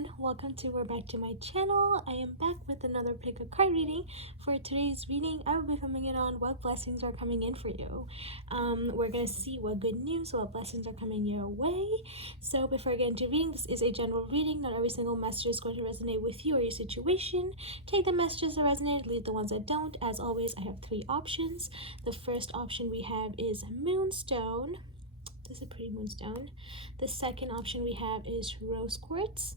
everyone, we're back to my channel. I am back with another pick a card reading. For today's reading, I will be filming it on what blessings are coming in for you. We're gonna see what good news, what blessings are coming your way. So before I get into reading, this is a general reading. Not every single message is going to resonate with you or your situation. Take the messages that resonate, leave the ones that don't. As always, I have three options. The first option we have is Moonstone. This is a pretty moonstone. The second option we have is rose quartz,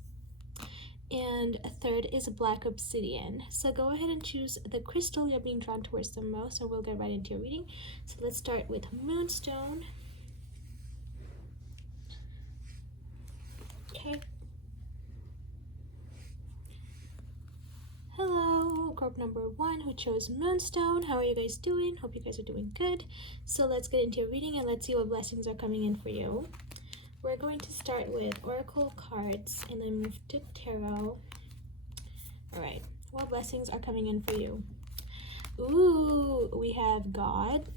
and a third is black obsidian. So go ahead and choose the crystal you're being drawn towards the most, and we'll get right into your reading. So let's start with moonstone. Okay. Hello, group number 1 who chose moonstone. How are you guys doing? Hope you guys are doing good. So let's get into your reading and let's see what blessings are coming in for you. We're going to start with oracle cards and then move to tarot. All right, what blessings are coming in for you? Ooh, we have God.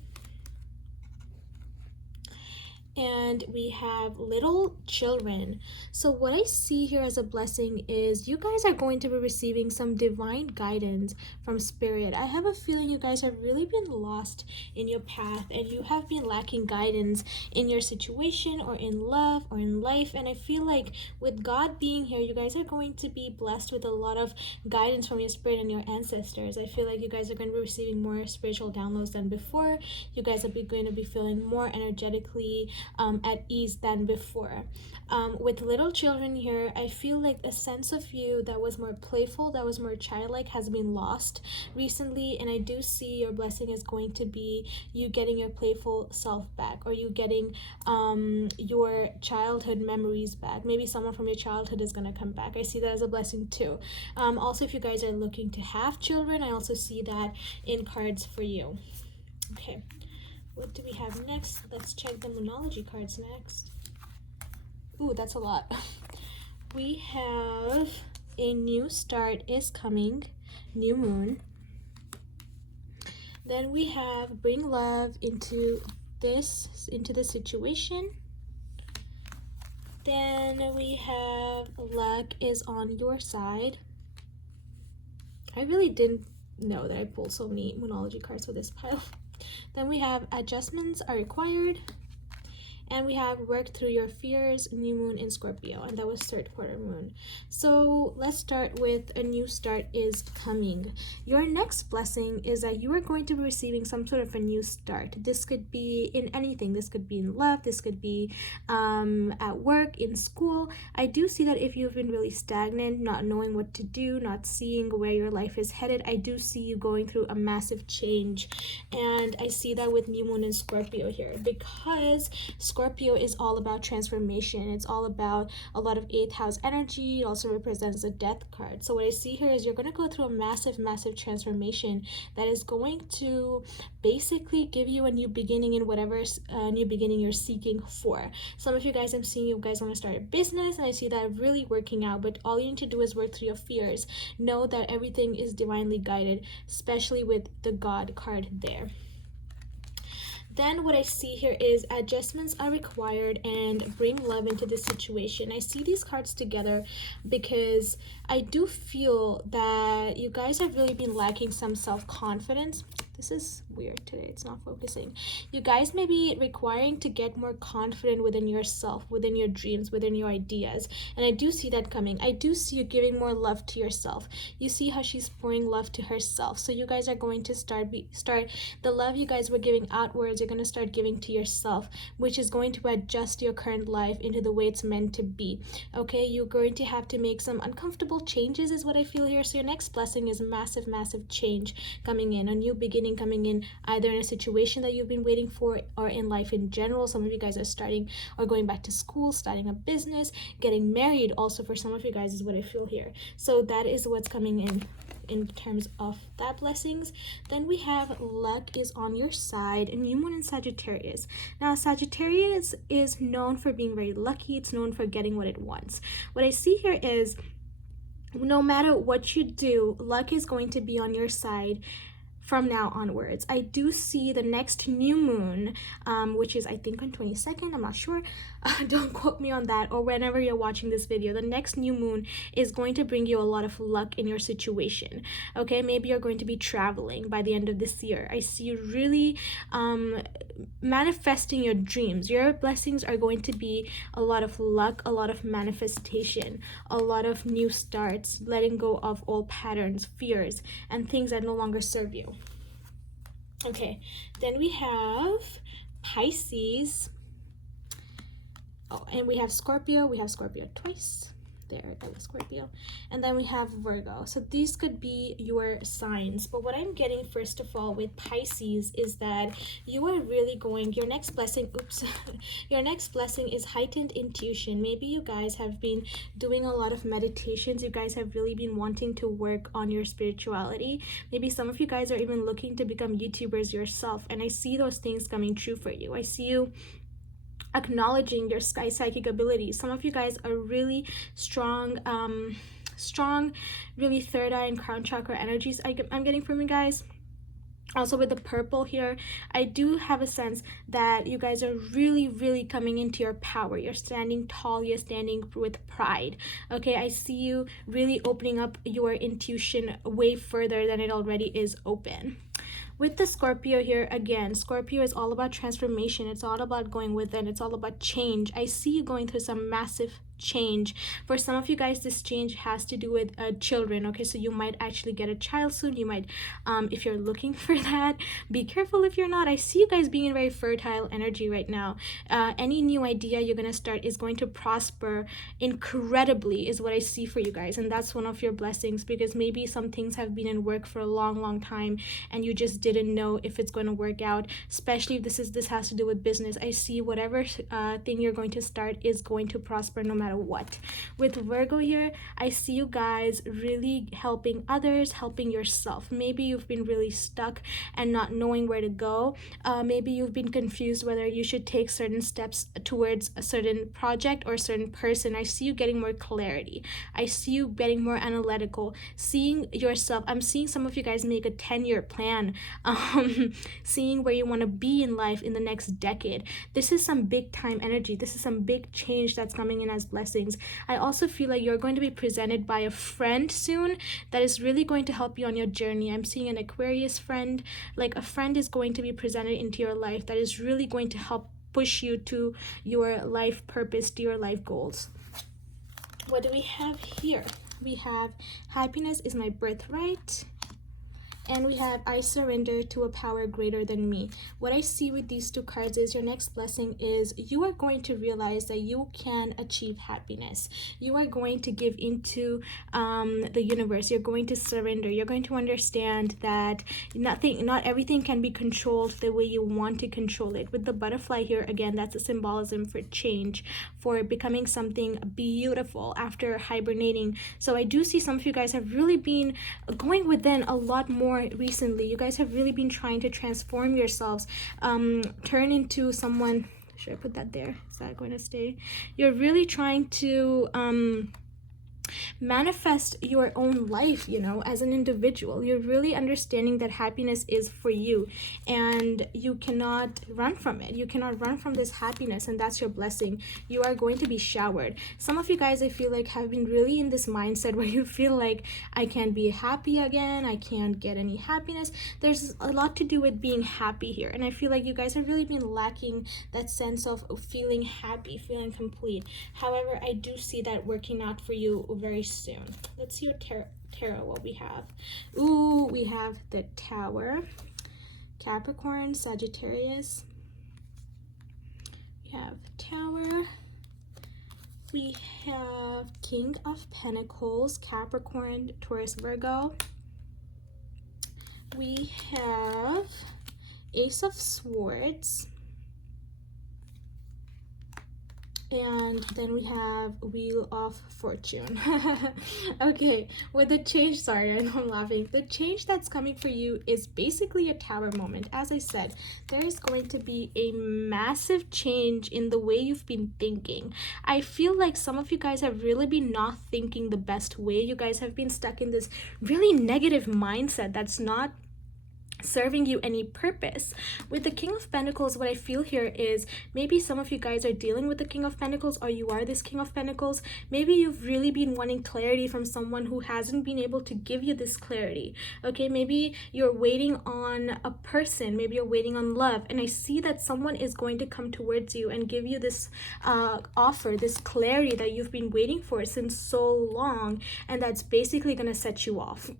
And we have little children. So what I see here as a blessing is you guys are going to be receiving some divine guidance from spirit. I have a feeling you guys have really been lost in your path and you have been lacking guidance in your situation or in love or in life. And I feel like with God being here, you guys are going to be blessed with a lot of guidance from your spirit and your ancestors. I feel like you guys are going to be receiving more spiritual downloads than before. You guys are going to be feeling more energetically at ease than before. With little children here, I feel like a sense of you that was more playful, that was more childlike, has been lost recently, and I do see your blessing is going to be you getting your playful self back, or you getting your childhood memories back. Maybe someone from your childhood is going to come back. I see that as a blessing too. Also, if you guys are looking to have children, I also see that in cards for you. Okay. What do we have next? Let's check the Moonology cards next. Ooh, that's a lot. We have a new start is coming, new moon. Then we have bring love into the situation. Then we have luck is on your side. I really didn't know that I pulled so many Moonology cards for this pile. Then we have adjustments are required, and we have work through your fears, new moon in Scorpio, and that was third quarter moon. So let's start with a new start is coming. Your next blessing is that you are going to be receiving some sort of a new start. This could be in anything. This could be in love. This could be at work, in school. I do see that if you've been really stagnant, not knowing what to do, not seeing where your life is headed, I do see you going through a massive change. And I see that with new moon in Scorpio here, because Scorpio is all about transformation. It's all about a lot of 8th house energy. It also represents a death card. So what I see here is you're going to go through a massive transformation that is going to basically give you a new beginning in whatever new beginning you're seeking for. Some of you guys, I'm seeing you guys want to start a business, and I see that really working out, but all you need to do is work through your fears. Know that everything is divinely guided, especially with the God card there. Then what I see here is adjustments are required and bring love into the situation. I see these cards together because I do feel that you guys have really been lacking some self-confidence. This is weird today, it's not focusing. You guys may be requiring to get more confident within yourself, within your dreams, within your ideas. And I do see that coming. I do see you giving more love to yourself. You see how she's pouring love to herself. So you guys are going to start the love you guys were giving outwards, you're going to start giving to yourself, which is going to adjust your current life into the way it's meant to be. Okay, you're going to have to make some uncomfortable changes is what I feel here. So your next blessing is massive change coming in, a new beginning coming in, either in a situation that you've been waiting for or in life in general. Some of you guys are starting or going back to school, starting a business, getting married also for some of you guys is what I feel here. So that is what's coming in terms of that blessings. Then we have luck is on your side, and new moon in Sagittarius. Now Sagittarius is known for being very lucky. It's known for getting what it wants. What I see here is no matter what you do, luck is going to be on your side from now onwards. I do see the next new moon, which is I think on 22nd, I'm not sure. Don't quote me on that, or whenever you're watching this video. The next new moon is going to bring you a lot of luck in your situation. Okay, maybe you're going to be traveling by the end of this year. I see you really manifesting your dreams. Your blessings are going to be a lot of luck, a lot of manifestation, a lot of new starts, letting go of old patterns, fears, and things that no longer serve you. Okay, then we have Pisces. Oh, and we have Scorpio. We have Scorpio twice. There, that was Scorpio. And then we have Virgo. So these could be your signs. But what I'm getting first of all with Pisces is that you are really going, your next blessing, your next blessing is heightened intuition. Maybe you guys have been doing a lot of meditations. You guys have really been wanting to work on your spirituality. Maybe some of you guys are even looking to become YouTubers yourself. And I see those things coming true for you. I see you acknowledging your sky psychic abilities. Some of you guys are really strong, really third eye and crown chakra energies I'm getting from you guys. Also with the purple here, I do have a sense that you guys are really, really coming into your power. You're standing tall, you're standing with pride. Okay, I see you really opening up your intuition way further than it already is open. With the Scorpio here, again, Scorpio is all about transformation. It's all about going within. It's all about change. I see you going through some massive change. For some of you guys, this change has to do with children. Okay, so you might actually get a child soon. You might, if you're looking for that, be careful if you're not. I see you guys being in very fertile energy right now. Any new idea you're going to start is going to prosper incredibly, is what I see for you guys. And that's one of your blessings, because maybe some things have been in work for a long, long time and you just didn't know if it's going to work out, especially if this has to do with business. I see whatever thing you're going to start is going to prosper no matter what. With Virgo here, I see you guys really helping others, helping yourself. Maybe you've been really stuck and not knowing where to go. Maybe you've been confused whether you should take certain steps towards a certain project or a certain person. I see you getting more clarity. I see you getting more analytical, seeing yourself. I'm seeing some of you guys make a 10-year plan, seeing where you want to be in life in the next decade. This is some big time energy. This is some big change that's coming in as blessings. I also feel like you're going to be presented by a friend soon that is really going to help you on your journey. I'm seeing an Aquarius friend. Like, a friend is going to be presented into your life that is really going to help push you to your life purpose, to your life goals. What do we have here? We have happiness is my birthright. And we have I surrender to a power greater than me. What I see with these two cards is your next blessing is you are going to realize that you can achieve happiness. You are going to give into the universe. You're going to surrender. You're going to understand that not everything can be controlled the way you want to control it. With the butterfly here, again, that's a symbolism for change, for becoming something beautiful after hibernating. So I do see some of you guys have really been going within a lot more recently. You guys have really been trying to transform yourselves, turn into someone. Should I put that there? Is that going to stay? You're really trying to manifest your own life, you know, as an individual. You're really understanding that happiness is for you and you cannot run from it. You cannot run from this happiness, and that's your blessing. You are going to be showered. Some of you guys, I feel like, have been really in this mindset where you feel like, I can't be happy again, I can't get any happiness. There's a lot to do with being happy here, and I feel like you guys have really been lacking that sense of feeling happy, feeling complete. However, I do see that working out for you very soon. Let's see your tarot, what we have. Ooh, we have the Tower, Capricorn, Sagittarius. We have Tower. We have King of Pentacles, Capricorn, Taurus, Virgo. We have Ace of Swords. And then we have Wheel of Fortune. Okay, with the change, sorry, I know I'm laughing. The change that's coming for you is basically a Tower moment. As I said, there is going to be a massive change in the way you've been thinking. I feel like some of you guys have really been not thinking the best way. You guys have been stuck in this really negative mindset that's not serving you any purpose. With the King of Pentacles, what I feel here is maybe some of you guys are dealing with the King of Pentacles, or you are this King of Pentacles. Maybe you've really been wanting clarity from someone who hasn't been able to give you this clarity. Okay, maybe you're waiting on a person, maybe you're waiting on love, and I see that someone is going to come towards you and give you this offer, this clarity that you've been waiting for since so long, and that's basically going to set you off.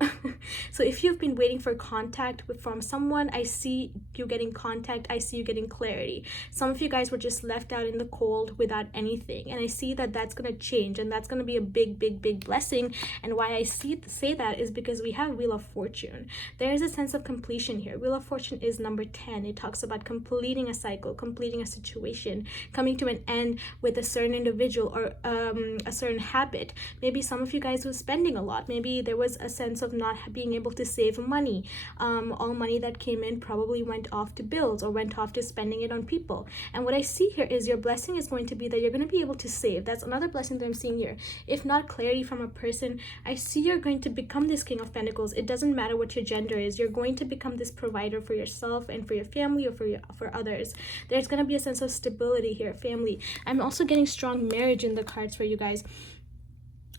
So if you've been waiting for contact from someone, I see you getting contact, I see you getting clarity. Some of you guys were just left out in the cold without anything, and I see that that's going to change, and that's going to be a big blessing. And why I say that is because we have Wheel of Fortune. There is a sense of completion here. Wheel of Fortune is number 10. It talks about completing a cycle, completing a situation, coming to an end with a certain individual or a certain habit. Maybe some of you guys were spending a lot. Maybe there was a sense of not being able to save money. All money that came in probably went off to bills or went off to spending it on people. And what I see here is your blessing is going to be that you're going to be able to save. That's another blessing that I'm seeing here. If not clarity from a person, I see you're going to become this King of Pentacles. It doesn't matter what your gender is. You're going to become this provider for yourself and for your family or for others. There's going to be a sense of stability here, family. I'm also getting strong marriage in the cards for you guys.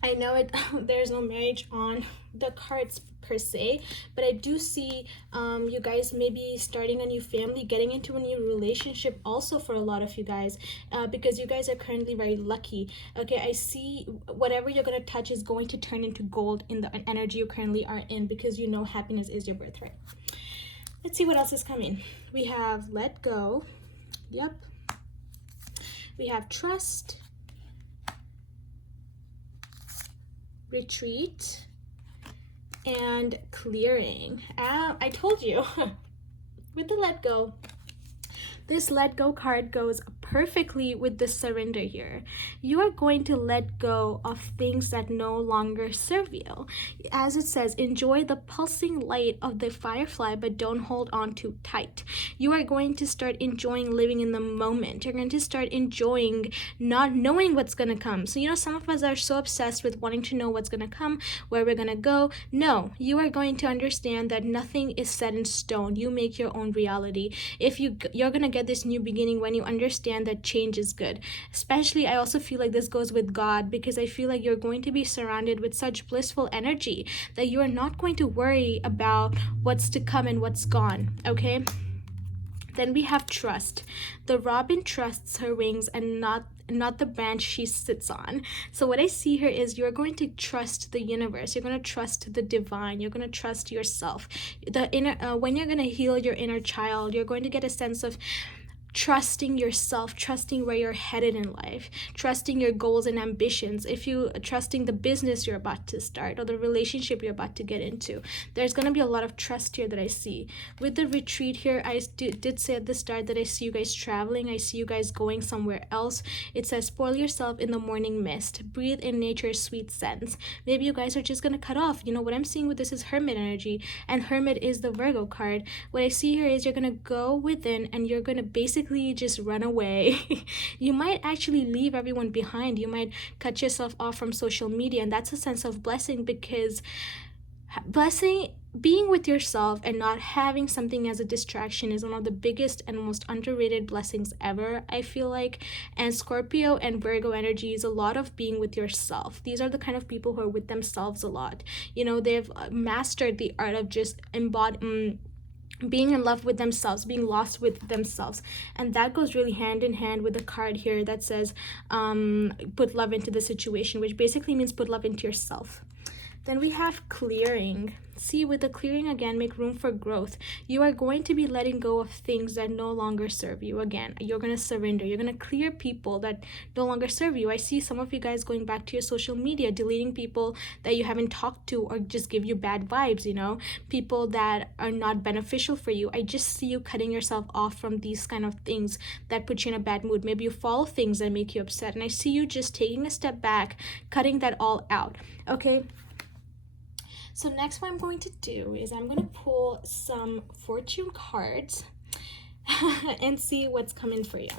I know there's no marriage on the cards per se, but I do see you guys maybe starting a new family, getting into a new relationship also for a lot of you guys, because you guys are currently very lucky. Okay, I see whatever you're going to touch is going to turn into gold in the energy you currently are in, because you know happiness is your birthright. Let's see what else is coming. We have let go. Yep. We have trust, retreat, and clearing. I told you with the let go, this let go card goes perfectly with the surrender here. You are going to let go of things that no longer serve you. As it says, enjoy the pulsing light of the firefly, but don't hold on too tight. You are going to start enjoying living in the moment. You're going to start enjoying not knowing what's going to come. So, you know, some of us are so obsessed with wanting to know what's going to come, where we're going to go. No, you are going to understand that nothing is set in stone. You make your own reality. If you're going to get this new beginning when you understand that change is good. Especially, I also feel like this goes with God, because I feel like you're going to be surrounded with such blissful energy that you are not going to worry about what's to come and what's gone. Okay, then we have trust. The robin trusts her wings and not the branch she sits on. So what I see here is you're going to trust the universe. You're going to trust the divine. You're going to trust yourself. The inner when you're going to heal your inner child, you're going to get a sense of trusting yourself, trusting where you're headed in life, trusting your goals and ambitions. If you trusting the business you're about to start or the relationship you're about to get into, there's going to be a lot of trust here that I see. With the retreat here, I did say at the start that I see you guys traveling. I see you guys going somewhere else. It says spoil yourself in the morning mist, breathe in nature's sweet scents. Maybe you guys are just going to cut off. You know what I'm seeing with this is hermit energy, and hermit is the Virgo card. What I see here is you're going to go within and you're going to basically just run away. You might actually leave everyone behind. You might cut yourself off from social media, and that's a sense of blessing, because blessing, being with yourself and not having something as a distraction, is one of the biggest and most underrated blessings ever, I feel like. And Scorpio and Virgo energy is a lot of being with yourself. These are the kind of people who are with themselves a lot. You know, they've mastered the art of just being in love with themselves, being lost with themselves. And that goes really hand in hand with the card here that says put love into the situation, which basically means put love into yourself. Then we have clearing. See, with the clearing again, make room for growth. You are going to be letting go of things that no longer serve you. Again, you're going to surrender. You're going to clear people that no longer serve you. I see some of you guys going back to your social media, deleting people that you haven't talked to or just give you bad vibes, you know, people that are not beneficial for you. I just see you cutting yourself off from these kind of things that put you in a bad mood. Maybe you follow things that make you upset, and I see you just taking a step back, cutting that all out. Okay. So next, what I'm going to do is I'm going to pull some fortune cards and see what's coming for you.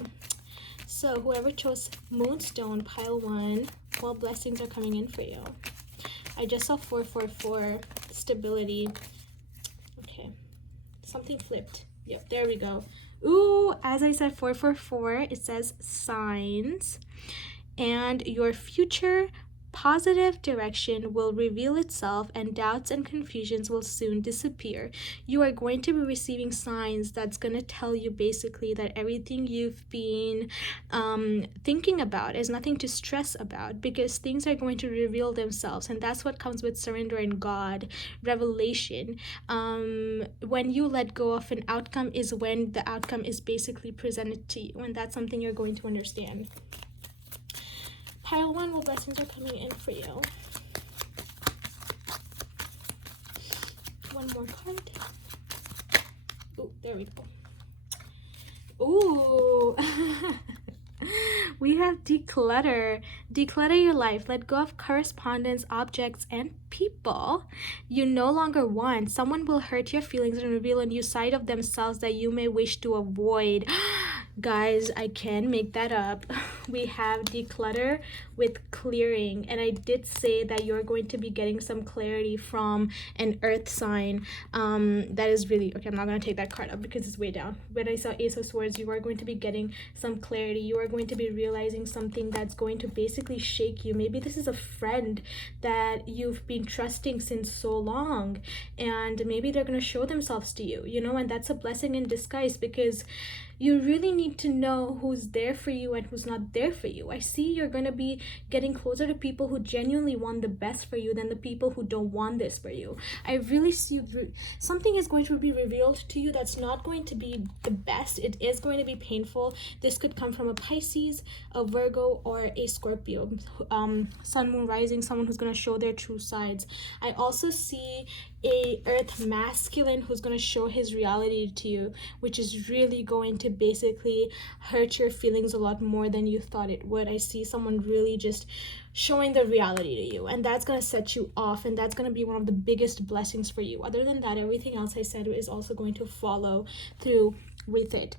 So whoever chose Moonstone, pile 1, well, blessings are coming in for you. I just saw 444, stability. Okay, something flipped. Yep, there we go. Ooh, as I said, 444, it says signs. And your future positive direction will reveal itself, and doubts and confusions will soon disappear. You are going to be receiving signs that's going to tell you basically that everything you've been thinking about is nothing to stress about, because things are going to reveal themselves, and that's what comes with surrender and God, revelation. When you let go of an outcome is when the outcome is basically presented to you, and that's something you're going to understand. Pile 1, what blessings are coming in for you? One more card. Oh, there we go. Ooh. We have declutter. Declutter your life. Let go of correspondence, objects, and people you no longer want. Someone will hurt your feelings and reveal a new side of themselves that you may wish to avoid. Guys, I can make that up. We have declutter with clearing, and I did say that you're going to be getting some clarity from an earth sign. That is really okay. I'm not going to take that card up because it's way down. When I saw Ace of Swords, you are going to be getting some clarity. You are going to be realizing something that's going to basically shake you. Maybe this is a friend that you've been trusting since so long, and maybe they're going to show themselves to you, you know, and that's a blessing in disguise, because you really need to know who's there for you and who's not there for you. I see you're going to be getting closer to people who genuinely want the best for you than the people who don't want this for you. I really see something is going to be revealed to you that's not going to be the best. It is going to be painful. This could come from a Pisces, a Virgo, or a Scorpio. Sun, moon, rising, someone who's going to show their true sides. I also see a earth masculine who's going to show his reality to you, which is really going to basically hurt your feelings a lot more than you thought it would. I see someone really just showing the reality to you, and that's going to set you off, and that's going to be one of the biggest blessings for you. Other than that, everything else I said is also going to follow through with it.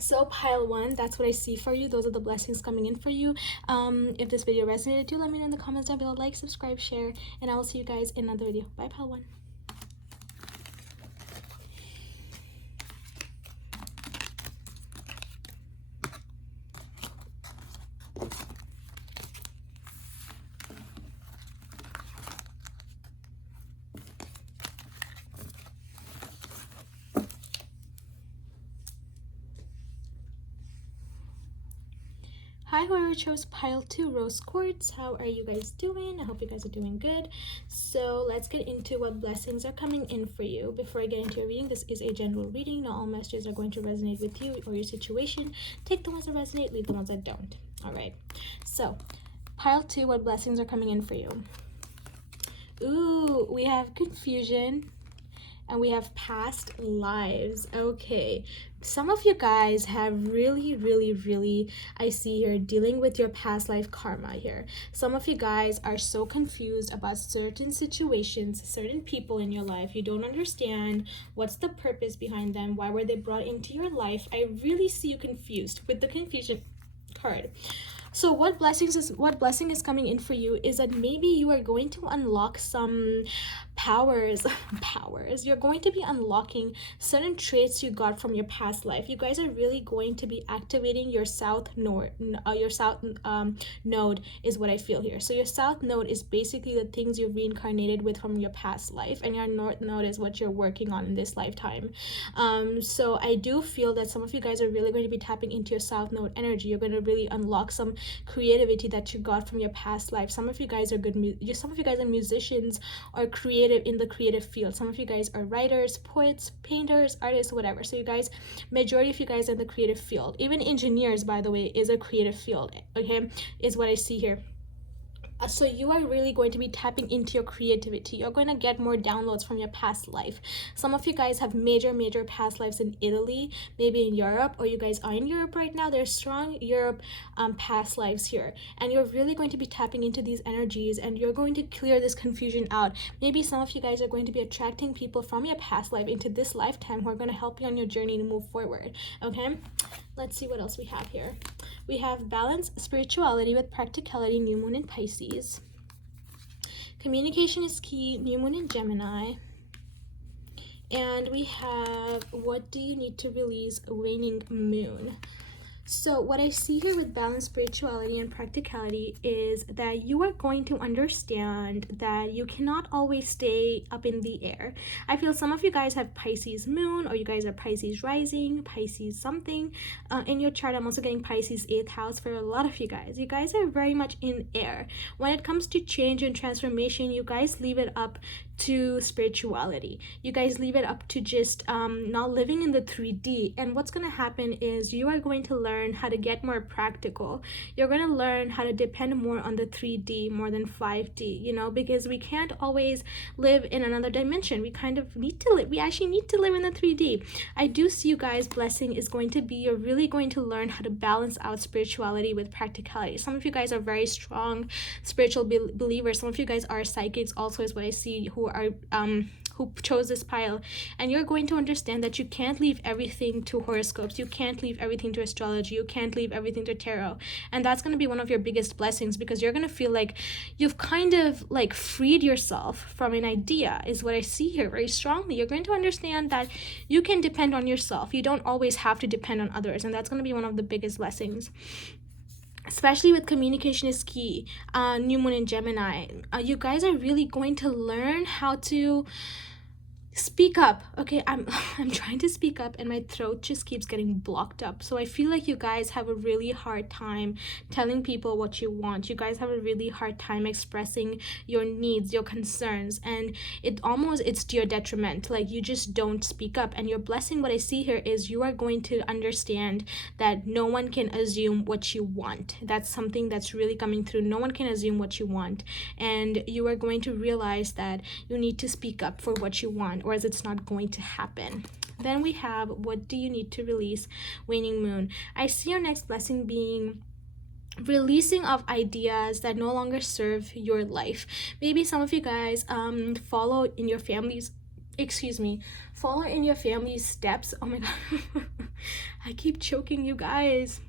So pile 1, that's what I see for you. Those are the blessings coming in for you. If this video resonated, do let me know in the comments down below. Like, subscribe, share, and I will see you guys in another video. Bye, pile 1. Hi, whoever chose pile 2, rose quartz. How are you guys doing? I hope you guys are doing good. So let's get into what blessings are coming in for you. Before I get into your reading, this is a general reading. Not all messages are going to resonate with you or your situation. Take the ones that resonate, leave the ones that don't. All right. So pile 2, what blessings are coming in for you? Ooh, we have confusion. And we have past lives. Okay, some of you guys have really, I see here, dealing with your past life karma here. Some of you guys are so confused about certain situations, certain people in your life. You don't understand what's the purpose behind them. Why were they brought into your life? I really see you confused with the confusion card. So what blessing is coming in for you is that maybe you are going to unlock some powers. You're going to be unlocking certain traits you got from your past life. You guys are really going to be activating your south node. Node is what I feel here. So your south node is basically the things you've reincarnated with from your past life, and your north node is what you're working on in this lifetime. So I do feel that some of you guys are really going to be tapping into your south node energy. You're going to really unlock some creativity that you got from your past life. Some of you guys are some of you guys are musicians or creative in the creative field. Some of you guys are writers, poets, painters, artists, whatever. So you guys, majority of you guys are in the creative field. Even engineers, by the way, is a creative field, okay, is what I see here. So you are really going to be tapping into your creativity. You're going to get more downloads from your past life. Some of you guys have major past lives in Italy, maybe in Europe, or you guys are in Europe right now. There's strong Europe past lives here, and you're really going to be tapping into these energies, and you're going to clear this confusion out. Maybe some of you guys are going to be attracting people from your past life into this lifetime who are going to help you on your journey to move forward. Okay, let's see what else we have here. We have balance, spirituality with practicality, new moon in Pisces. Communication is key, new moon in Gemini. And we have, what do you need to release, waning moon. So what I see here with balanced spirituality and practicality is that you are going to understand that you cannot always stay up in the air. I feel some of you guys have Pisces moon, or you guys are Pisces rising, Pisces something in your chart. I'm also getting Pisces 8th house for a lot of you guys. You guys are very much in air. When it comes to change and transformation, you guys leave it up to spirituality. You guys leave it up to just not living in the 3D. And what's going to happen is you are going to learn how to get more practical. You're going to learn how to depend more on the 3D more than 5D, you know, because we can't always live in another dimension. We kind of need to live. We actually need to live in the 3D. I do see you guys, blessing is going to be, you're really going to learn how to balance out spirituality with practicality. Some of you guys are very strong spiritual believers. Some of you guys are psychics also, is what I see, who chose this pile. And you're going to understand that you can't leave everything to horoscopes. You can't leave everything to astrology. You can't leave everything to tarot. And that's going to be one of your biggest blessings, because you're going to feel like you've kind of like freed yourself from an idea, is what I see here very strongly. You're going to understand that you can depend on yourself. You don't always have to depend on others. And that's going to be one of the biggest blessings. Especially with communication is key. New moon in Gemini. You guys are really going to learn how to speak up. Okay, I'm trying to speak up and my throat just keeps getting blocked up. So I feel like you guys have a really hard time telling people what you want. You guys have a really hard time expressing your needs, your concerns, and it's to your detriment. Like, you just don't speak up. And your blessing, what I see here, is you are going to understand that no one can assume what you want. That's something that's really coming through. No one can assume what you want, and you are going to realize that you need to speak up for what you want, or else it's not going to happen. Then we have, what do you need to release, waning moon. I see your next blessing being releasing of ideas that no longer serve your life. Maybe some of you guys follow in your family's steps. Oh my god. I keep choking, you guys.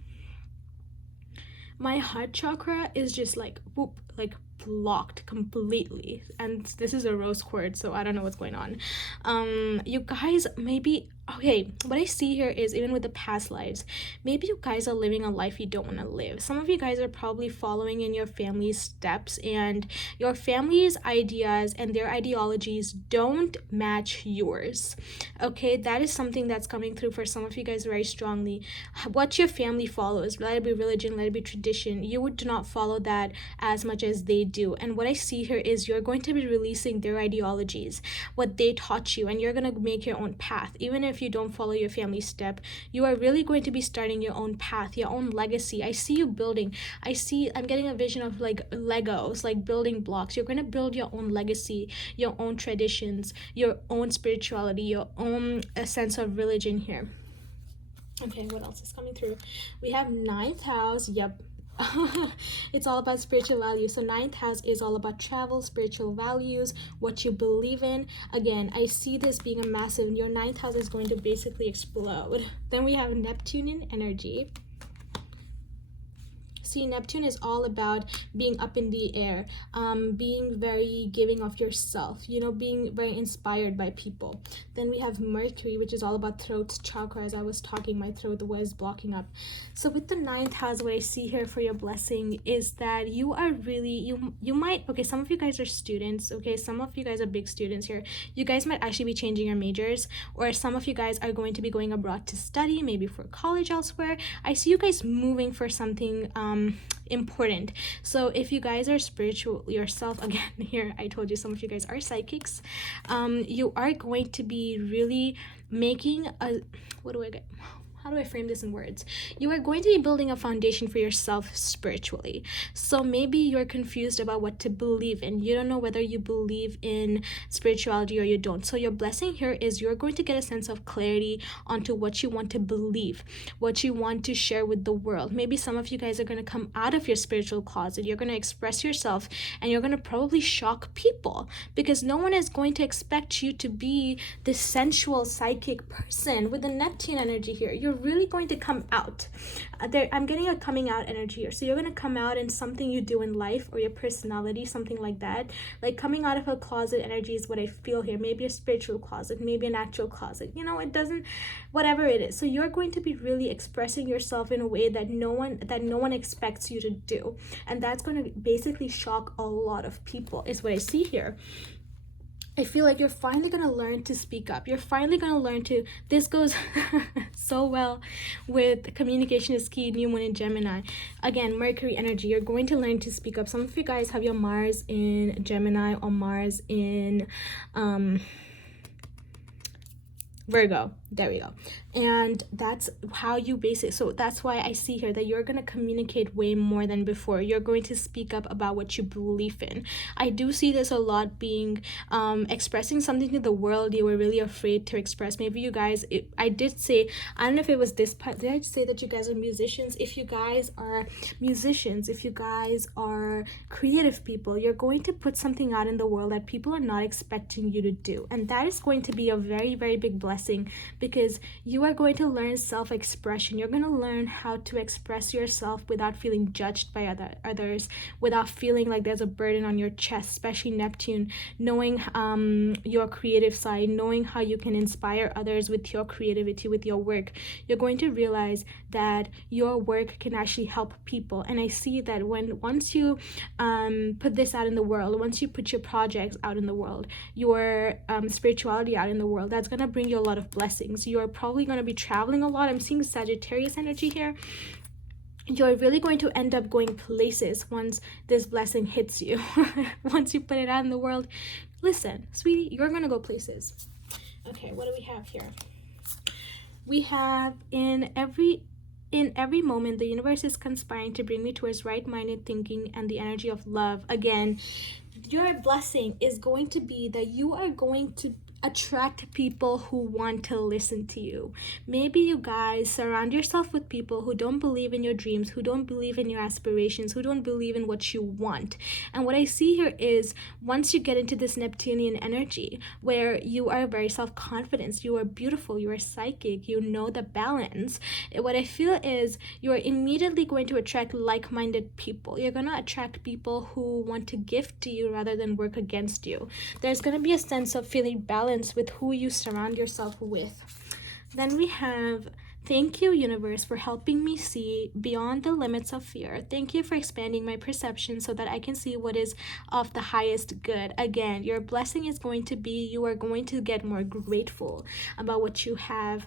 My heart chakra is just like whoop, like blocked completely, and this is a rose quartz, so I don't know what's going on. You guys, maybe, okay, what I see here is, even with the past lives, maybe you guys are living a life you don't want to live. Some of you guys are probably following in your family's steps, and your family's ideas and their ideologies don't match yours. Okay, that is something that's coming through for some of you guys very strongly. What your family follows, let it be religion, let it be tradition, you would not follow that as much as they do. And what I see here is you're going to be releasing their ideologies, what they taught you, and you're going to make your own path. Even if you don't follow your family step, you are really going to be starting your own path, your own legacy. I see you building. I'm getting a vision of like Legos, like building blocks. You're going to build your own legacy, your own traditions, your own spirituality, your own sense of religion here. Okay, what else is coming through? We have 9th house. Yep. It's all about spiritual values. So 9th house is all about travel, spiritual values, what you believe in. Again, I see this being a massive, your 9th house is going to basically explode. Then we have Neptunian energy. See, Neptune is all about being up in the air, being very giving of yourself, you know, being very inspired by people. Then we have Mercury, which is all about throat chakra. As I was talking, my throat was blocking up. So with the 9th house, what I see here for your blessing is that you are really, you might, okay, some of you guys are students, okay, some of you guys are big students here. You guys might actually be changing your majors, or some of you guys are going to be going abroad to study, maybe for college elsewhere. I see you guys moving for something important. So if you guys are spiritual yourself, again, here I told you some of you guys are psychics, you are going to be really making a, how do I frame this in words? You are going to be building a foundation for yourself spiritually. So maybe you're confused about what to believe in. You don't know whether you believe in spirituality or you don't. So your blessing here is you're going to get a sense of clarity onto what you want to believe, what you want to share with the world. Maybe some of you guys are going to come out of your spiritual closet. You're going to express yourself, and you're going to probably shock people, because no one is going to expect you to be this sensual psychic person with the Neptune energy here. You're really going to come out. I'm getting a coming out energy here. So you're going to come out in something you do in life or your personality, something like that. Like coming out of a closet energy is what I feel here. Maybe a spiritual closet, maybe an actual closet. You know, it doesn't, whatever it is. So you're going to be really expressing yourself in a way that no one expects you to do. And that's going to basically shock a lot of people, is what I see here. I feel like you're finally going to learn to speak up. You're finally going to learn to, this goes so well with communication is key, new moon in Gemini. Again, Mercury energy, you're going to learn to speak up. Some of you guys have your Mars in Gemini or Mars in Virgo. There we go. And that's how you base it. So that's why I see here that you're going to communicate way more than before. You're going to speak up about what you believe in. I do see this a lot being expressing something to the world you were really afraid to express. Maybe you guys, I did say, I don't know if it was this part, did I say that you guys are musicians? If you guys are musicians, if you guys are creative people, you're going to put something out in the world that people are not expecting you to do. And that is going to be a very, very big blessing, because you are going to learn self-expression. You're going to learn how to express yourself without feeling judged by others, without feeling like there's a burden on your chest, especially Neptune, knowing your creative side, knowing how you can inspire others with your creativity, with your work. You're going to realize that your work can actually help people. And I see that once you put this out in the world, once you put your projects out in the world, your spirituality out in the world, that's going to bring you a lot of blessings. You're probably going to be traveling a lot. I'm seeing Sagittarius energy here. You're really going to end up going places once this blessing hits you. Once you put it out in the world, listen, sweetie, you're going to go places. Okay, what do we have here? We have in every moment, the universe is conspiring to bring me towards right-minded thinking and the energy of love. Again, your blessing is going to be that you are going to attract people who want to listen to you. Maybe you guys surround yourself with people who don't believe in your dreams, who don't believe in your aspirations, who don't believe in what you want. And what I see here is once you get into this Neptunian energy where you are very self-confident, you are beautiful, you are psychic, you know the balance, what I feel is you're immediately going to attract like-minded people. You're going to attract people who want to give to you rather than work against you. There's going to be a sense of feeling balanced with who you surround yourself with. Then we have, thank you, universe, for helping me see beyond the limits of fear. Thank you for expanding my perception so that I can see what is of the highest good. Again, your blessing is going to be, you are going to get more grateful about what you have.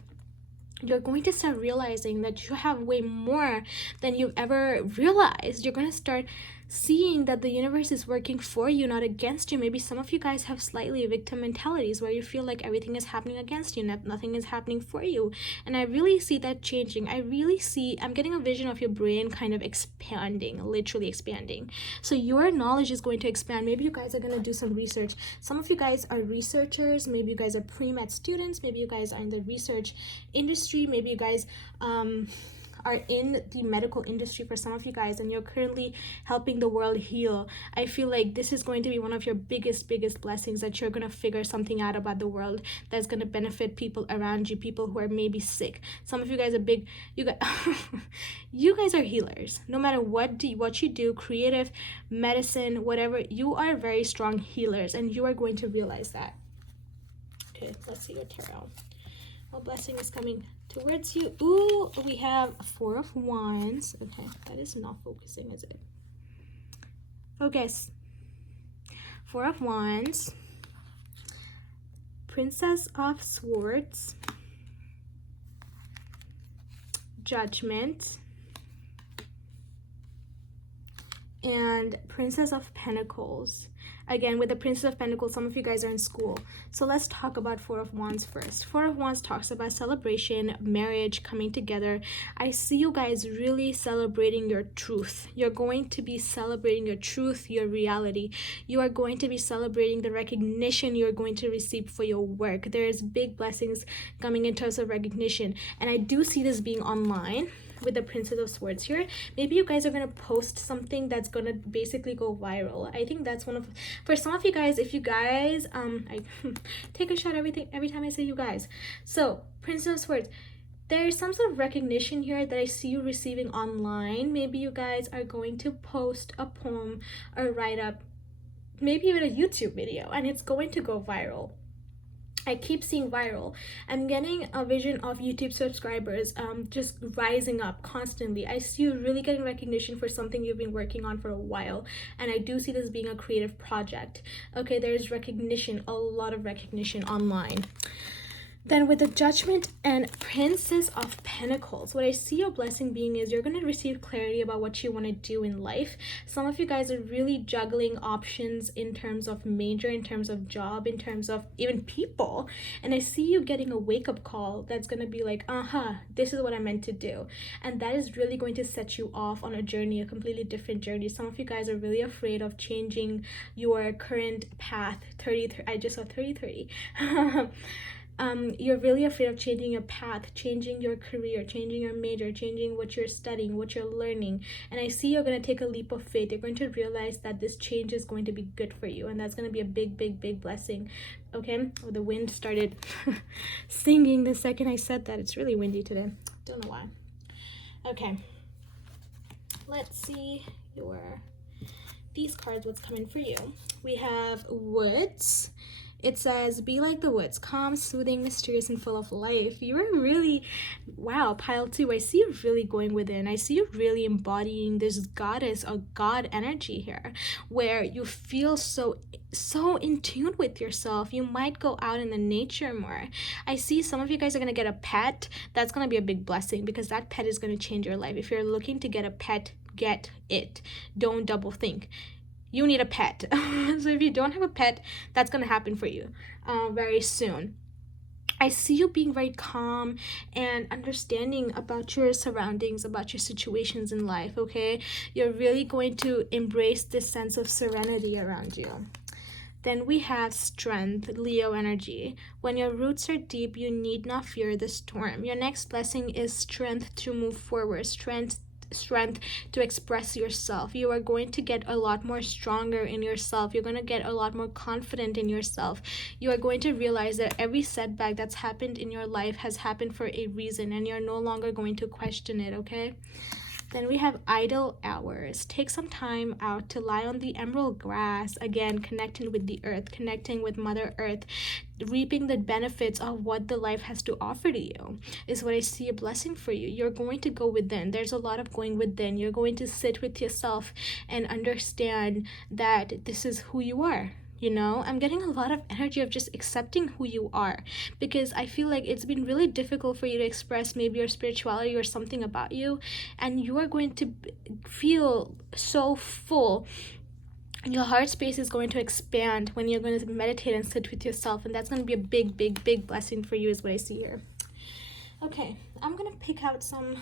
You're going to start realizing that you have way more than you've ever realized. You're going to start seeing that the universe is working for you, not against you. Maybe some of you guys have slightly victim mentalities where you feel like everything is happening against you, nothing is happening for you. And I really see that changing. I'm getting a vision of your brain kind of expanding, literally expanding. So your knowledge is going to expand. Maybe you guys are going to do some research. Some of you guys are researchers. Maybe you guys are pre-med students. Maybe you guys are in the research industry. Maybe you guys are in the medical industry for some of you guys, and you're currently helping the world heal. I feel like this is going to be one of your biggest blessings, that you're going to figure something out about the world that's going to benefit people around you, people who are maybe sick. Some of you guys are you guys are healers. No matter what you do, creative, medicine, whatever, you are very strong healers, and you are going to realize that. Okay, let's see your tarot. What blessing is coming towards you? Ooh, we have 4 of Wands. Okay, that is not focusing, is it? Focus. 4 of Wands. Princess of Swords. Judgment. And Princess of Pentacles. Again, with the Princess of Pentacles, some of you guys are in school. So let's talk about 4 of Wands first. 4 of Wands talks about celebration, marriage, coming together. I see you guys really celebrating your truth. You're going to be celebrating your truth, your reality. You are going to be celebrating the recognition you're going to receive for your work. There's big blessings coming in terms of recognition. And I do see this being online with the Princess of Swords here. Maybe you guys are going to post something that's going to basically go viral. I think that's one of, for some of you guys, if you guys, I take a shot every time I say you guys. So Princess of Swords, there's some sort of recognition here that I see you receiving online. Maybe you guys are going to post a poem or write up, maybe even a YouTube video, and it's going to go viral. I keep seeing viral. I'm getting a vision of YouTube subscribers just rising up constantly. I see you really getting recognition for something you've been working on for a while, and I do see this being a creative project. Okay, there's recognition, a lot of recognition online. Then with the Judgment and Princess of Pentacles, what I see your blessing being is you're going to receive clarity about what you want to do in life. Some of you guys are really juggling options in terms of major, in terms of job, in terms of even people. And I see you getting a wake-up call that's going to be like, this is what I meant to do. And that is really going to set you off on a journey, a completely different journey. Some of you guys are really afraid of changing your current path. I just saw 30. You're really afraid of changing your path, changing your career, changing your major, changing what you're studying, what you're learning. And I see you're going to take a leap of faith. You're going to realize that this change is going to be good for you, and that's going to be a big blessing. Okay, the wind started singing the second I said that. It's really windy today. Don't know why. Okay, let's see these cards, what's coming for you. We have Woods. It says, be like the woods, calm, soothing, mysterious, and full of life. You are really, wow, pile 2. I see you really going within. I see you really embodying this goddess or god energy here, where you feel so in tune with yourself. You might go out in the nature more. I see some of you guys are going to get a pet. That's going to be a big blessing, because that pet is going to change your life. If you're looking to get a pet, get it. Don't double think. You need a pet. So if you don't have a pet, that's going to happen for you very soon. I see you being very calm and understanding about your surroundings, about your situations in life, okay? You're really going to embrace this sense of serenity around you. Then we have Strength, Leo energy. When your roots are deep, you need not fear the storm. Your next blessing is strength to move forward, strength to express yourself. You are going to get a lot more stronger in yourself. You're going to get a lot more confident in yourself. You are going to realize that every setback that's happened in your life has happened for a reason, and you're no longer going to question it, okay? Then we have idle hours. Take some time out to lie on the emerald grass. Again, connecting with the earth, connecting with Mother Earth, reaping the benefits of what the life has to offer to you is what I see a blessing for you. You're going to go within. There's a lot of going within. You're going to sit with yourself and understand that this is who you are. You know, I'm getting a lot of energy of just accepting who you are, because I feel like it's been really difficult for you to express maybe your spirituality or something about you, and you are going to feel so full. Your heart space is going to expand when you're going to meditate and sit with yourself, and that's going to be a big blessing for you is what I see here. Okay, I'm going to pick out some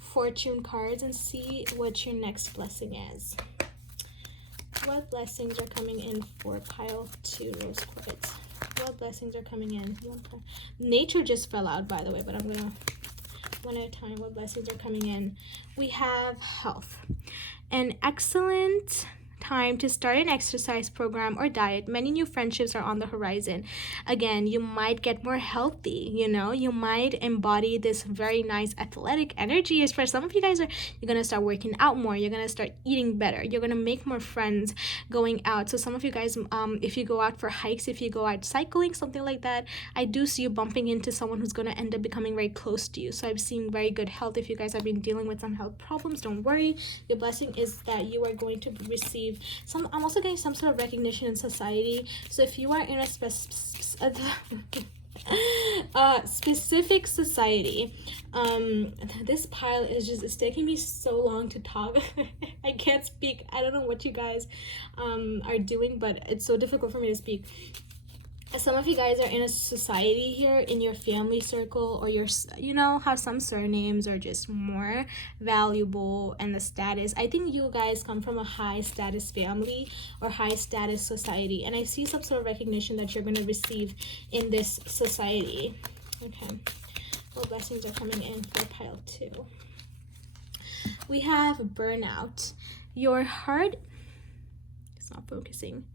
fortune cards and see what your next blessing is. What blessings are coming in for pile 2 rose quartz? What blessings are coming in? Nature just fell out, by the way, but I'm going to one at a time. What blessings are coming in? We have health. An excellent time to start an exercise program or diet. Many new friendships are on the horizon. Again, you might get more healthy, you know, you might embody this very nice athletic energy. As for some of you guys, you're going to start working out more. You're going to start eating better. You're going to make more friends going out. So some of you guys, if you go out for hikes, if you go out cycling, something like that, I do see you bumping into someone who's going to end up becoming very close to you. So I've seen very good health. If you guys have been dealing with some health problems, don't worry. Your blessing is that you are going to receive I'm also getting some sort of recognition in society. So if you are in a specific society, this pile is just, it's taking me so long to talk. I can't speak. I don't know what you guys are doing, but it's so difficult for me to speak. Some of you guys are in a society here in your family circle, or you know how some surnames are just more valuable, and the status. I think you guys come from a high status family or high status society, and I see some sort of recognition that you're going to receive in this society. Okay, what blessings are coming in for pile 2? We have burnout. Your heart is not focusing.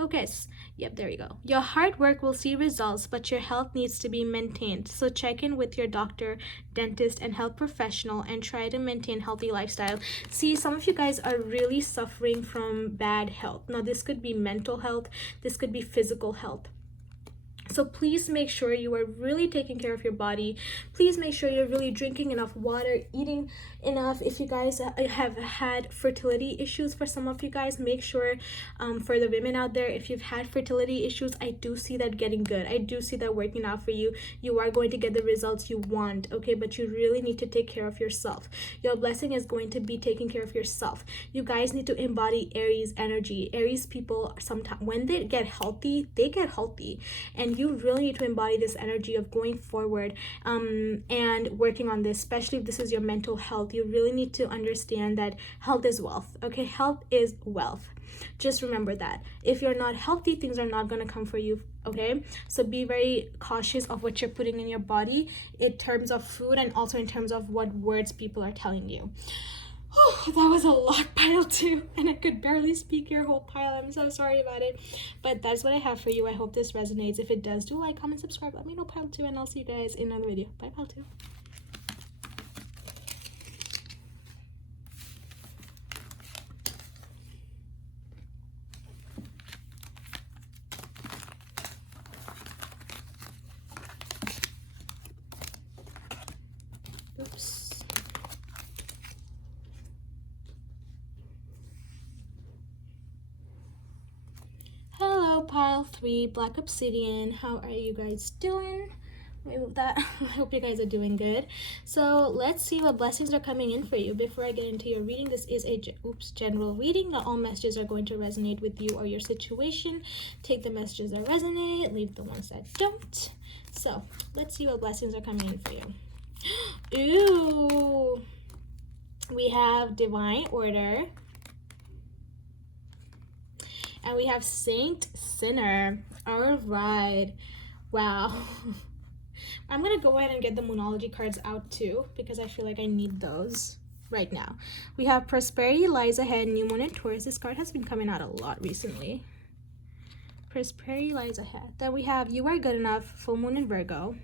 Focus. Yep, there you go. Your hard work will see results, but your health needs to be maintained. So check in with your doctor, dentist, and health professional and try to maintain healthy lifestyle. See, some of you guys are really suffering from bad health. Now, this could be mental health. This could be physical health. So please make sure you are really taking care of your body. Please make sure you're really drinking enough water, eating enough. If you guys have had fertility issues, for some of you guys, make sure for the women out there, if you've had fertility issues, I do see that getting good. I do see that working out for you. You are going to get the results you want, okay? But you really need to take care of yourself. Your blessing is going to be taking care of yourself. You guys need to embody Aries energy. Aries people, sometimes when they get healthy, and you really need to embody this energy of going forward and working on this, especially if this is your mental health. You really need to understand that health is wealth, okay? Health is wealth. Just remember that. If you're not healthy, things are not going to come for you, okay? So be very cautious of what you're putting in your body in terms of food and also in terms of what words people are telling you. Oh, that was a lot, pile 2, and I could barely speak your whole pile. I'm so sorry about it, but that's what I have for you. I hope this resonates. If it does, do like, comment, subscribe. Let me know, pile 2, and I'll see you guys in another video. Bye, pile 2. Oops. Hello, pile 3, Black Obsidian. How are you guys doing? Let me move that. I hope you guys are doing good. So let's see what blessings are coming in for you. Before I get into your reading, this is a general reading. Not all messages are going to resonate with you or your situation. Take the messages that resonate, leave the ones that don't. So let's see what blessings are coming in for you. Ooh, we have Divine Order. And we have Saint Sinner. All right. Wow. I'm going to go ahead and get the Moonology cards out too, because I feel like I need those right now. We have Prosperity Lies Ahead, New Moon in Taurus. This card has been coming out a lot recently. Prosperity Lies Ahead. Then we have You Are Good Enough, Full Moon in Virgo.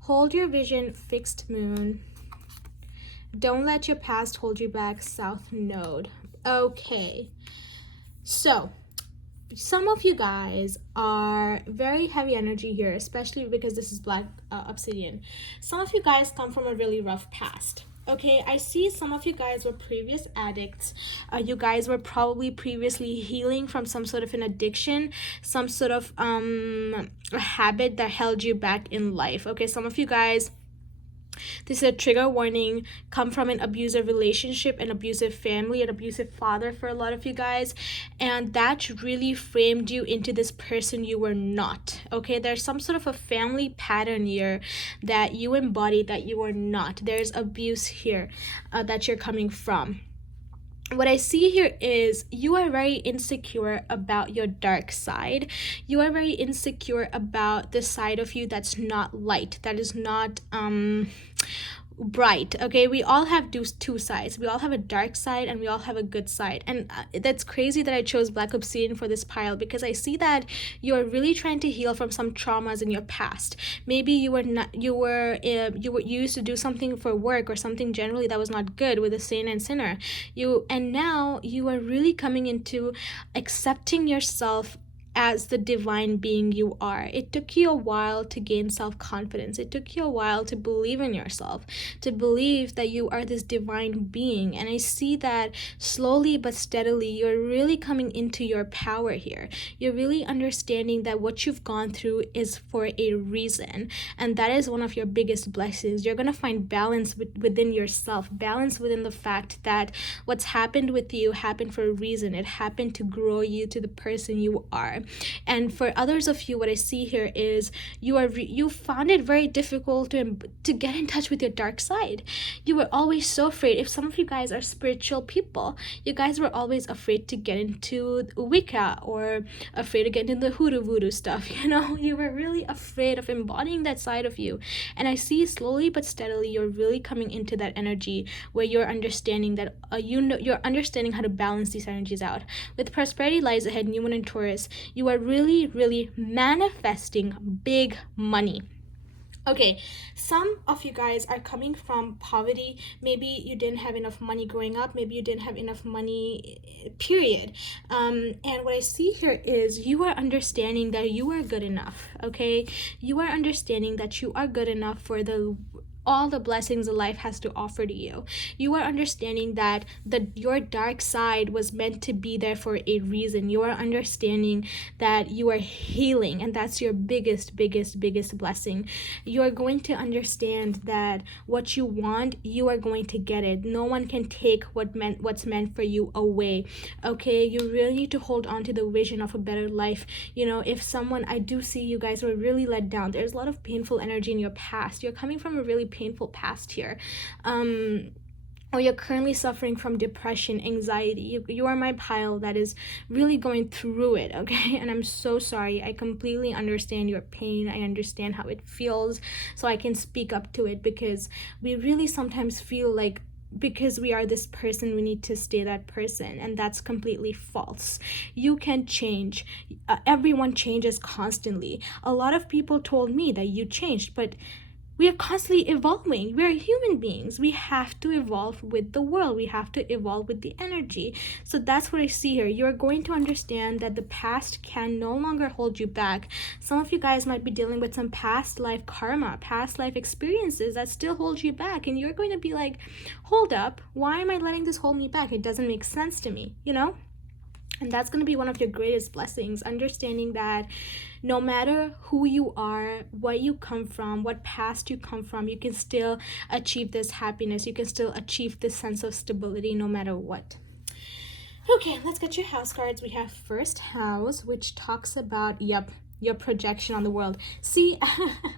Hold Your Vision, Fixed Moon. Don't Let Your Past Hold You Back, South Node. Okay. So, some of you guys are very heavy energy here, especially because this is Black Obsidian. Some of you guys come from a really rough past. Okay, I see some of you guys were previous addicts. You guys were probably previously healing from some sort of an addiction, some sort of a habit that held you back in life. Okay, some of you guys, this is a trigger warning, come from an abusive relationship, an abusive family, an abusive father for a lot of you guys, and that really framed you into this person you were not. Okay, there's some sort of a family pattern here that you embody that you are not. There's abuse here that you're coming from. What I see here is you are very insecure about your dark side. You are very insecure about the side of you that's not light, that is not bright. Okay, we all have two sides. We all have a dark side and we all have a good side. And that's crazy that I chose Black Obsidian for this pile, because I see that you're really trying to heal from some traumas in your past. Maybe you used to do something for work or something generally that was not good with a saint and sinner. And now you are really coming into accepting yourself as the divine being you are. It took you a while to gain self-confidence. It took you a while to believe in yourself, to believe that you are this divine being. And I see that slowly but steadily, you're really coming into your power here. You're really understanding that what you've gone through is for a reason. And that is one of your biggest blessings. You're going to find balance within yourself, balance within the fact that what's happened with you happened for a reason. It happened to grow you to the person you are. And for others of you, what I see here is you found it very difficult to get in touch with your dark side. You were always so afraid. If some of you guys are spiritual people, you guys were always afraid to get into Wicca, or afraid to get into the hoodoo voodoo stuff. You were really afraid of embodying that side of you. And I see slowly but steadily you're really coming into that energy where you're understanding that you're understanding how to balance these energies out. With prosperity lies ahead, New Moon in Taurus, you are really, really manifesting big money. Okay, some of you guys are coming from poverty. Maybe you didn't have enough money growing up. Maybe you didn't have enough money, period. And what I see here is you are understanding that you are good enough, okay? You are understanding that you are good enough for all the blessings of life has to offer to you. You are understanding that your dark side was meant to be there for a reason. You are understanding that you are healing, and that's your biggest blessing. You are going to understand that what you want, you are going to get it. No one can take what's meant for you away, okay? You really need to hold on to the vision of a better life. If someone, I do see you guys were really let down. There's a lot of painful energy in your past. You're coming from a really painful past here, or you're currently suffering from depression, anxiety. You are my pile that is really going through it, okay? And I'm so sorry. I completely understand your pain. I understand how it feels, so I can speak up to it, because we really sometimes feel like because we are this person, we need to stay that person, and that's completely false. You can change. Everyone changes constantly. A lot of people told me that you changed, but we are constantly evolving. We are human beings. We have to evolve with the world. We have to evolve with the energy. So that's what I see here. You're going to understand that the past can no longer hold you back. Some of you guys might be dealing with some past life karma, past life experiences that still hold you back. And you're going to be like, hold up, why am I letting this hold me back? It doesn't make sense to me, And that's going to be one of your greatest blessings, understanding that no matter who you are, what you come from, what past you come from, you can still achieve this happiness. You can still achieve this sense of stability no matter what. Okay, let's get your house cards. We have first house, which talks about, your projection on the world. See,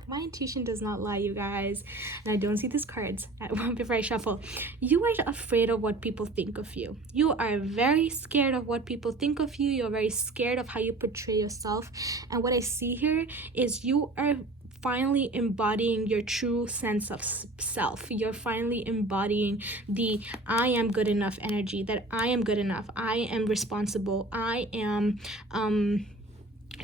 my intuition does not lie, you guys. And I don't see these cards before I shuffle. You are afraid of what people think of you. You are very scared of what people think of you. You're very scared of how you portray yourself. And what I see here is you are finally embodying your true sense of self. You're finally embodying the I am good enough energy, that I am good enough. I am responsible. I am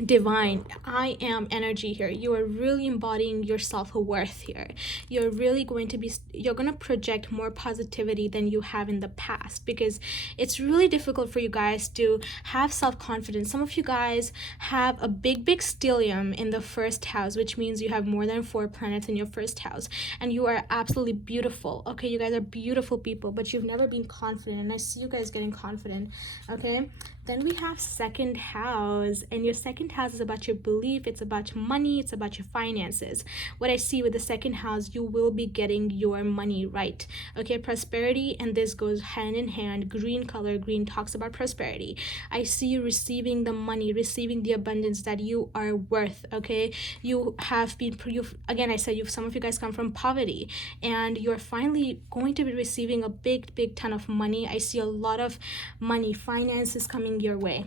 divine. I am energy here. You are really embodying your self-worth here. You're going to project more positivity than you have in the past, because it's really difficult for you guys to have self-confidence. Some of you guys have a big stellium in the first house, which means you have more than 4 planets in your first house, and you are absolutely beautiful, okay? You guys are beautiful people, but you've never been confident, and I see you guys getting confident, okay? Then we have second house, and your second house is about your belief. It's about your money. It's about your finances. What I see with the second house, you will be getting your money right, okay? Prosperity, and this goes hand in hand. Green color, green talks about prosperity. I see you receiving the money, receiving the abundance that you are worth, okay? You have been, again, I said some of you guys come from poverty, and you're finally going to be receiving a big ton of money. I see a lot of money, finances coming your way.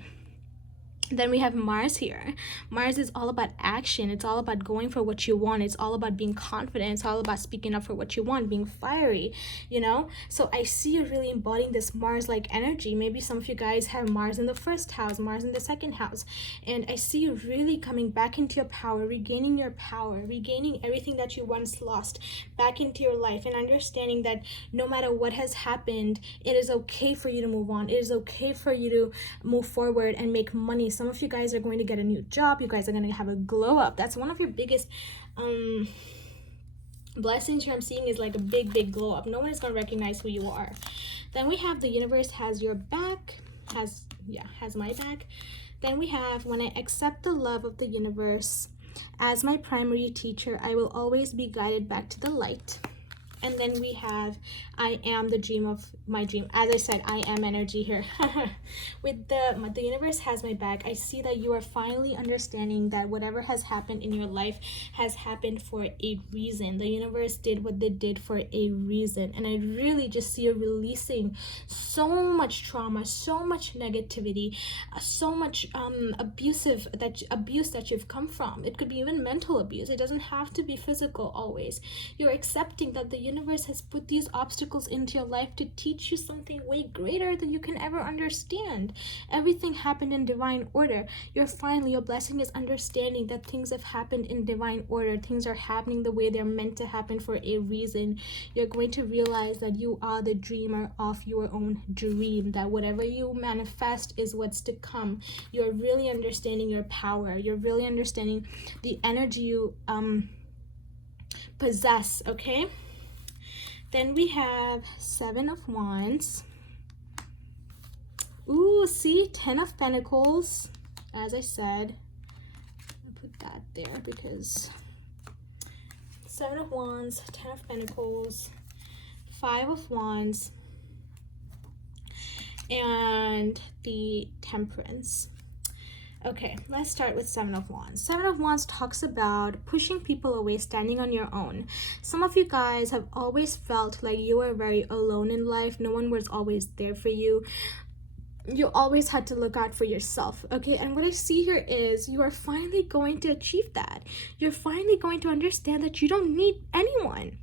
Then we have Mars here. Mars is all about action. It's all about going for what you want. It's all about being confident. It's all about speaking up for what you want, being fiery, So I see you really embodying this Mars-like energy. Maybe some of you guys have Mars in the first house, Mars in the second house. And I see you really coming back into your power, regaining your power, regaining everything that you once lost back into your life, and understanding that no matter what has happened, it is okay for you to move on. It is okay for you to move forward and make money. Some of you guys are going to get a new job. You guys are going to have a glow up. That's one of your biggest blessings here I'm seeing, is like a big glow up. No one is going to recognize who you are. Then we have the universe has your back, has my back. Then we have, when I accept the love of the universe as my primary teacher, I will always be guided back to the light. And then we have, I am the dream of my dream. As I said, I am energy here. With the universe has my back. I see that you are finally understanding that whatever has happened in your life has happened for a reason. The universe did what they did for a reason. And I really just see you releasing so much trauma, so much negativity, so much abuse that you've come from. It could be even mental abuse. It doesn't have to be physical always. You're accepting that the universe has put these obstacles into your life to teach you something way greater than you can ever understand. Everything happened in divine order. Your blessing is understanding that things have happened in divine order. Things are happening the way they're meant to happen for a reason. You're going to realize that you are the dreamer of your own dream, that whatever you manifest is what's to come. You're really understanding your power. You're really understanding the energy you possess, okay? Then we have 7 of Wands. Ooh, see, 10 of Pentacles. As I said, I'll put that there because 7 of Wands, 10 of Pentacles, 5 of Wands, and the Temperance. Okay, let's start with 7 of Wands. 7 of Wands talks about pushing people away, standing on your own. Some of you guys have always felt like you were very alone in life. No one was always there for you. You always had to look out for yourself, okay? And what I see here is you are finally going to achieve that. You're finally going to understand that you don't need anyone.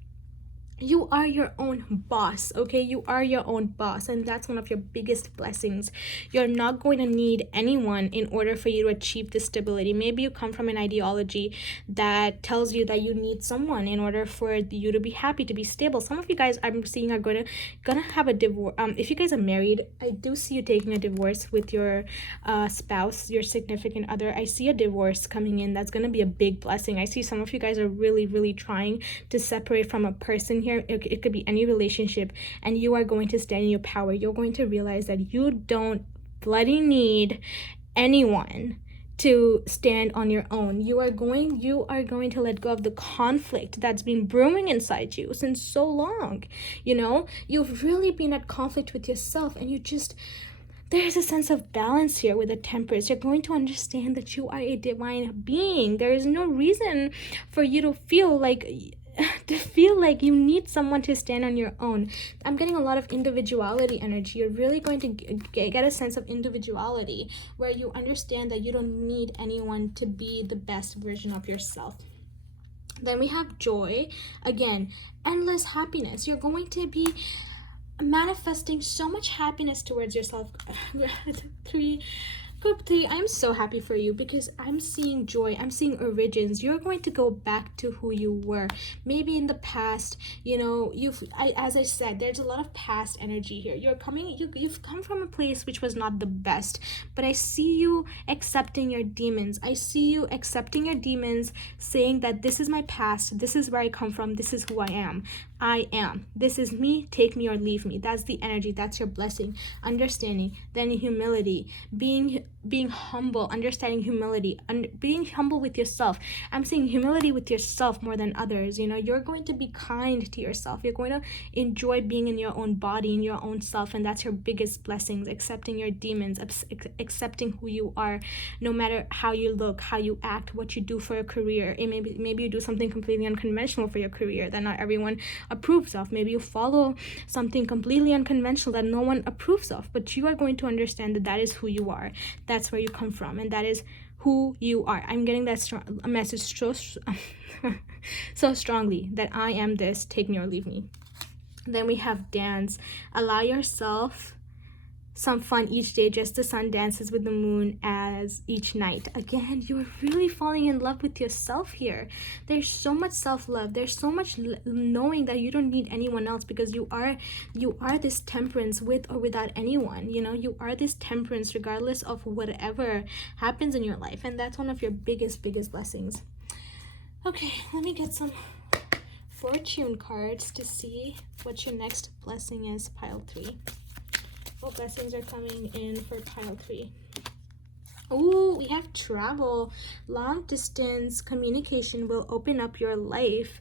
You are your own boss, okay? You are your own boss, and that's one of your biggest blessings. You're not going to need anyone in order for you to achieve this stability. Maybe you come from an ideology that tells you that you need someone in order for you to be happy, to be stable. Some of you guys I'm seeing are gonna have a divorce. If you guys are married, I do see you taking a divorce with your spouse, your significant other. I see a divorce coming in. That's gonna be a big blessing. I see some of you guys are really trying to separate from a person here. It could be any relationship, and you are going to stand in your power. You're going to realize that you don't bloody need anyone to stand on your own. You are going to let go of the conflict that's been brewing inside you since so long. You know, you've really been at conflict with yourself, and there's a sense of balance here with the Temperance. You're going to understand that you are a divine being. There is no reason for you to feel like you need someone to stand on your own. I'm getting a lot of individuality energy. You're really going to get a sense of individuality where you understand that you don't need anyone to be the best version of yourself. Then we have Joy. Again, endless happiness. You're going to be manifesting so much happiness towards yourself. Group 3, I'm so happy for you because I'm seeing joy. I'm seeing origins. You're going to go back to who you were. Maybe in the past, you know, as I said, there's a lot of past energy here. You've come from a place which was not the best, but I see you accepting your demons. I see you accepting your demons, saying that this is my past. This is where I come from. This is who I am. I am. This is me. Take me or leave me. That's the energy. That's your blessing. Understanding. Then humility. Being humble. Understanding humility. Being humble with yourself. I'm saying humility with yourself more than others. You know, you're going to be kind to yourself. You're going to enjoy being in your own body, in your own self, and that's your biggest blessings. Accepting your demons. Accepting who you are, no matter how you look, how you act, what you do for a career. And maybe you do something completely unconventional for your career that not everyone approves of. Maybe you follow something completely unconventional that no one approves of, but you are going to understand that that is who you are. That's where you come from, and that is who you are. I'm getting that a message so strongly that I am this, take me or leave me. Then we have dance. Allow yourself some fun each day, just the sun dances with the moon as each night. Again, you're really falling in love with yourself here. There's so much self-love. There's so much knowing that you don't need anyone else because you are this temperance with or without anyone. You know, you are this temperance regardless of whatever happens in your life, and that's one of your biggest blessings. Okay, let me get some fortune cards to see what your next blessing is, pile 3. What blessings are coming in for pile 3? Oh, we have travel. Long distance communication will open up your life.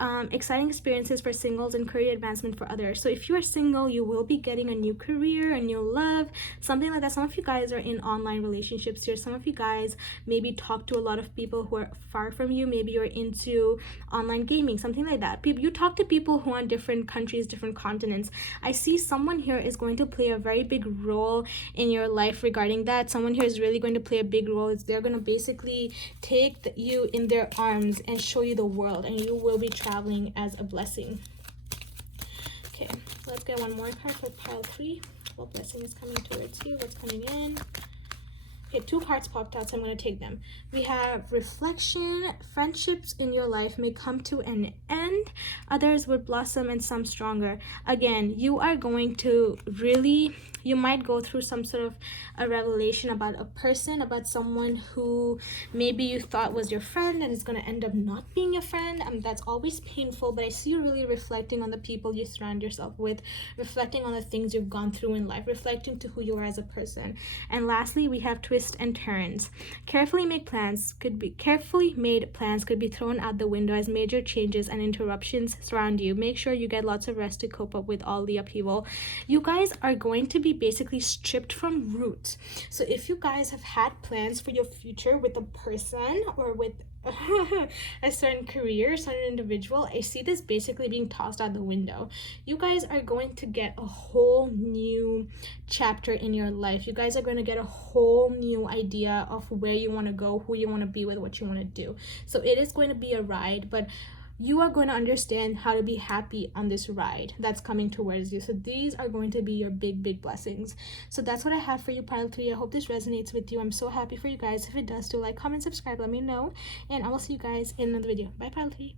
exciting experiences for singles and career advancement for others. So if you are single, you will be getting a new career, a new love, something like that. Some of you guys are in online relationships here. Some of you guys maybe talk to a lot of people who are far from you. Maybe you're into online gaming, something like that. You talk to people who are in different countries, different continents. I see someone here is going to play a very big role in your life regarding that. Someone here is really going to play a big role. They're going to basically take you in their arms and show you the world, and you will be traveling as a blessing. Okay, let's get one more card for pile 3. What blessing is coming towards you? What's coming in? Okay, 2 cards popped out, so I'm going to take them. We have reflection. Friendships in your life may come to an end. Others would blossom and some stronger. Again, you are going to really, you might go through some sort of a revelation about a person, about someone who maybe you thought was your friend and is going to end up not being a friend. That's always painful, but I see you really reflecting on the people you surround yourself with, reflecting on the things you've gone through in life, reflecting to who you are as a person. And lastly, we have twists and turns. Carefully made plans could be thrown out the window as major changes and interruptions surround you. Make sure you get lots of rest to cope up with all the upheaval. You guys are going to be basically stripped from roots. So if you guys have had plans for your future with a person or with a certain career, certain individual, I see this basically being tossed out the window. You guys are going to get a whole new chapter in your life. You guys are going to get a whole new idea of where you want to go, who you want to be with, what you want to do. So it is going to be a ride, but you are going to understand how to be happy on this ride that's coming towards you. So these are going to be your big blessings. So that's what I have for you, pile 3. I hope this resonates with you. I'm so happy for you guys. If it does, do like, comment, subscribe, let me know, and I will see you guys in another video. Bye, pile 3.